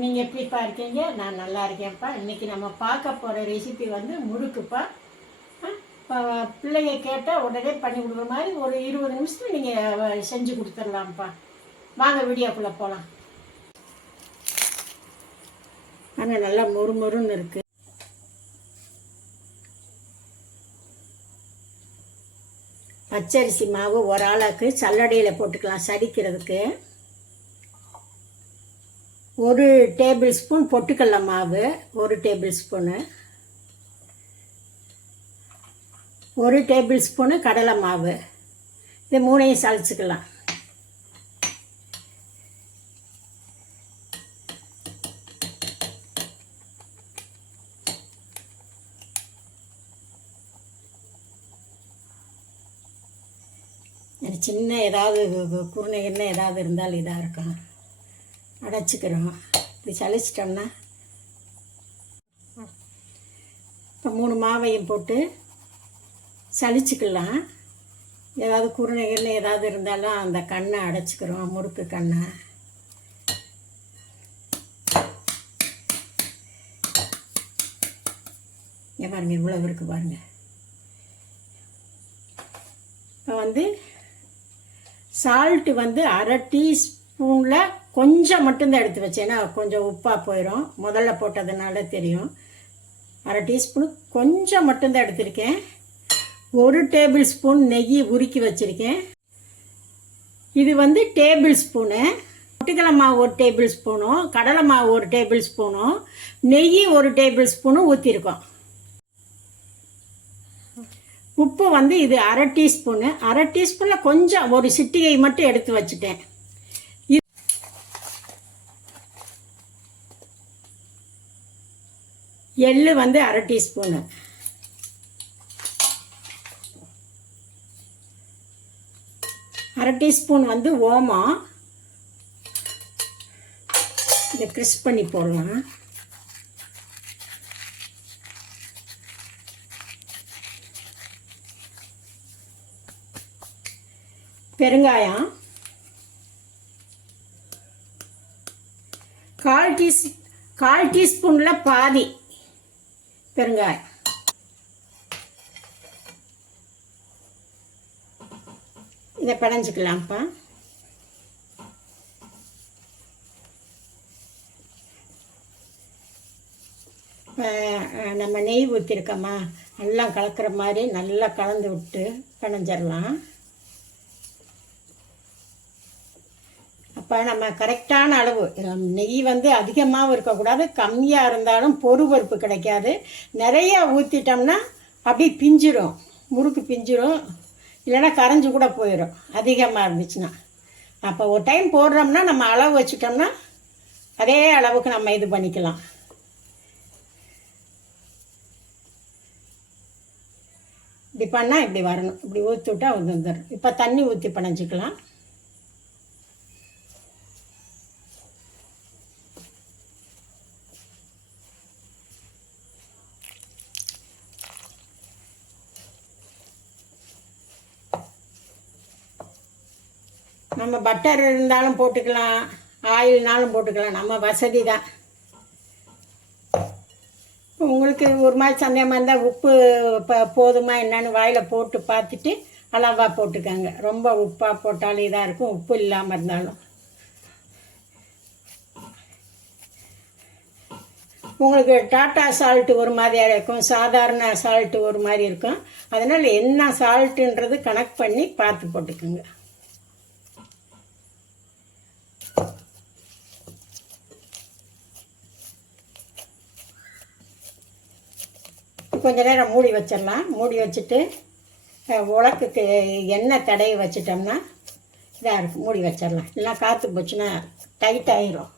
நீங்கள் எப்படிப்பா இருக்கீங்க? நான் நல்லா இருக்கேன்ப்பா. இன்றைக்கி நம்ம பார்க்க போகிற ரெசிபி வந்து முழுக்குப்பா இப்போ பிள்ளைங்க கேட்டால் உடனே பண்ணி கொடுக்குற மாதிரி ஒரு இருபது நிமிஷத்தில் நீங்கள் செஞ்சு கொடுத்துடலாம்ப்பா. வாங்க வீடியோக்குள்ளே போகலாம் ஆனால் நல்லா மொறு மொறுன்னு இருக்குது பச்சரிசி மாவு ஒரு ஆளாக்கு சல்லடையில் போட்டுக்கலாம் சடிக்கிறதுக்கு. ஒரு டேபிள் ஸ்பூன் பொட்டுக்கடல மாவு ஒரு டேபிள் ஸ்பூனு. ஒரு டேபிள் ஸ்பூனு கடலை மாவு. இது மூணையும் சளிச்சுக்கலாம். சின்ன ஏதாவது கு- குருணை என்ன ஏதாவது இருந்தால் இதாக இருக்கும். அடைச்சிக்கிறோம். இது சளிச்சிட்டோம்னா. இப்போ மூணு மாவையும் போட்டு சளிச்சிக்கலாம். ஏதாவது குருணை கிருணை ஏதாவது இருந்தாலும் அந்த கண்ணை அடைச்சிக்கிறோம் முறுக்கு கண்ணை. இங்கே பாருங்க இவ்வளவு இருக்கு பாருங்க. இப்போ வந்து சால்ட்டு வந்து அரை ஸ்பூனில் கொஞ்சம் மட்டும்தான் எடுத்து வச்சேன்னா கொஞ்சம் உப்பாக போயிடும் முதல்ல போட்டதுனால தெரியும். அரை டீஸ்பூன் கொஞ்சம் மட்டும்தான் எடுத்திருக்கேன். ஒரு டேபிள் ஸ்பூன் நெய் உருக்கி வச்சுருக்கேன். இது வந்து டேபிள் ஸ்பூனு. பொட்டுக்கடலை மாவு ஒரு டேபிள் ஸ்பூனும் கடலை மாவு ஒரு டேபிள் ஸ்பூனும் நெய் ஒரு டேபிள் ஸ்பூனும் ஊற்றிருக்கோம் உப்பு வந்து இது அரை டீஸ்பூனு. அரை டீஸ்பூனில் கொஞ்சம் ஒரு சிட்டிகை மட்டும் எடுத்து வச்சுட்டேன். எள்ளு வந்து அரை டீஸ்பூனு. அரை டீஸ்பூன் வந்து ஓமம் இதை கிறிஸ் பண்ணி போடலாம். பெருங்காயம். கால் டீஸ் கால் டீஸ்பூனில் பாதி. பெருங்காயம். இதை பிணைஞ்சிக்கலாம்ப்பா. இப்போ நம்ம நெய் ஊற்றிருக்கோமா நல்லா கலக்கிற மாதிரி நல்லா கலந்து விட்டு பிணைஞ்சிடலாம். இப்போ நம்ம கரெக்டான அளவு. நெய் வந்து அதிகமாகவும் இருக்கக்கூடாது. கம்மியாக இருந்தாலும் பொறுபருப்பு கிடைக்காது. நிறையா ஊற்றிட்டோம்னா அப்படியே பிஞ்சிரும். முறுக்கு பிஞ்சிரும். இல்லைன்னா கரைஞ்சு கூட போயிடும் அதிகமாக இருந்துச்சுன்னா. அப்போ ஒரு டைம் போடுறோம்னா நம்ம அளவு வச்சுட்டோம்னா அதே அளவுக்கு நம்ம இது பண்ணிக்கலாம். இப்படி பண்ணால் இப்படி வரணும். இப்படி ஊற்றி விட்டா வந்துடும் இப்போ தண்ணி ஊற்றி பிணைஞ்சிக்கலாம். நம்ம பட்டர் இருந்தாலும் போட்டுக்கலாம் ஆயில்னாலும் போட்டுக்கலாம். நம்ம வசதி தான் உங்களுக்கு ஒரு மாதிரி சந்தேகமாக இருந்தால் உப்பு இப்போ போதுமா என்னன்னு வாயில் போட்டு பார்த்துட்டு அளவாக போட்டுக்கோங்க. ரொம்ப உப்பாக போட்டாலும் இதாக இருக்கும். உப்பு இல்லாமல் இருந்தாலும். உங்களுக்கு டாட்டா சால்ட்டு ஒரு மாதிரியாக இருக்கும். சாதாரண சால்ட்டு ஒரு மாதிரி இருக்கும். அதனால் என்ன சால்ட்டுன்றது கணக்கு பண்ணி பார்த்து போட்டுக்கோங்க. கொஞ்ச நேரம் மூடி வச்சிடலாம். மூடி வச்சுட்டு உலக்குக்கு எண்ணெய் தடையை வச்சிட்டோம்னா இதாக இருக்கும். மூடி வச்சிடலாம். இல்லைனா காற்று போச்சுன்னா டைட் ஆயிரும்.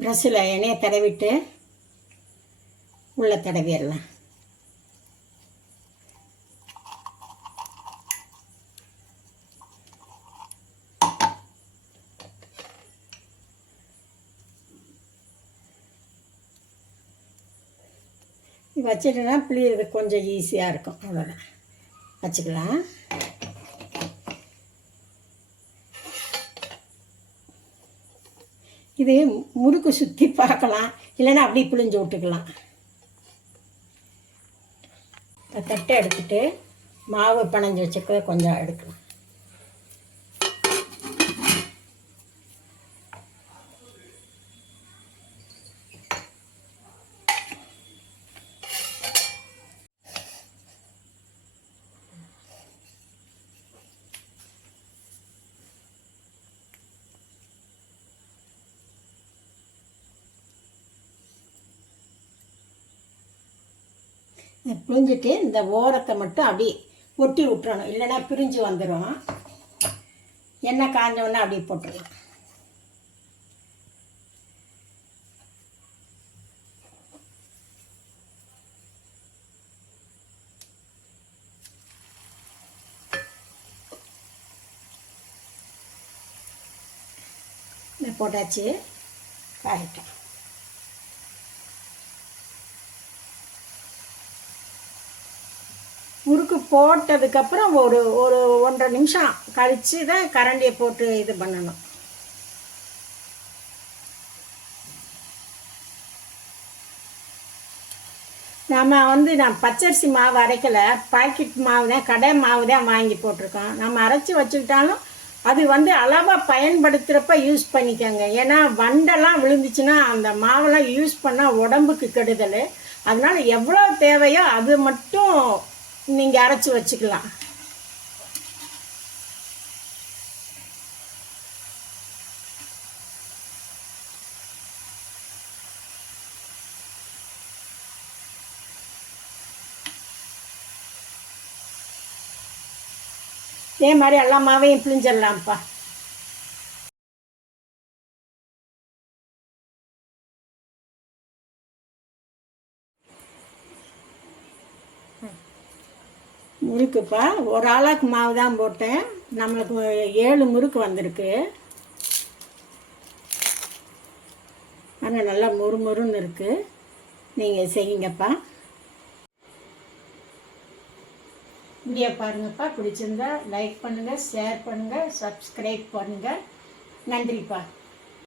ப்ரஷ்ஷில் எண்ணெயை தடவிட்டு உள்ளே தடவிடலாம். வச்சிட்டோன்னா புளியறது கொஞ்சம் ஈஸியாக இருக்கும். அவ்வளோதான் வச்சுக்கலாம். இது முறுக்கு சுற்றி பார்க்கலாம். இல்லைன்னா அப்படியே புளிஞ்சு விட்டுக்கலாம். தட்டை எடுத்துட்டு மாவு பனைஞ்சு வச்சுக்க கொஞ்சம் எடுக்கலாம். புழிஞ்சிட்டு இந்த ஓரத்தை மட்டும் அப்படியே ஒட்டி விட்டுறணும். இல்லைன்னா பிரிஞ்சு வந்துடும் எண்ணெய் காஞ்ச உடனே அப்படியே போட்டுடலாம் போட்டாச்சு. காயிட்டோம் முறுக்கு போட்டதுக்கப்புறம் ஒரு ஒரு ஒன்றரை நிமிஷம் கழித்து தான் கரண்டியை போட்டு இது பண்ணணும். நம்ம வந்து நான் பச்சரிசி மாவு அரைக்கலை. பாக்கெட் மாவு தான் கடை மாவு தான் வாங்கி போட்டிருக்கோம். நம்ம அரைச்சி வச்சுக்கிட்டாலும் அது வந்து அளவாக பயன்படுத்துகிறப்ப யூஸ் பண்ணிக்கோங்க. ஏன்னா வண்டெல்லாம் விழுந்துச்சுன்னா அந்த மாவெல்லாம் யூஸ் பண்ணால் உடம்புக்கு கெடுதல். அதனால் எவ்வளோ தேவையோ அது மட்டும் நீங்கள் அரைச்சி வச்சுக்கலாம். இதே மாதிரி எல்லா மாவையும் பிழிஞ்சிடலாம்ப்பா. முறுக்குப்பா. ஒரு ஆளாக்கு மாவு தான் போட்டேன். நம்மளுக்கு ஏழு முறுக்கு வந்திருக்கு. ஆனால் நல்லா முறுமுறுன்னு இருக்குது நீங்கள் செய்யுங்கப்பா. வீடியோ பாருங்கப்பா. பிடிச்சிருந்தா லைக் பண்ணுங்கள் ஷேர் பண்ணுங்கள் சப்ஸ்கிரைப் பண்ணுங்கள் நன்றிப்பா.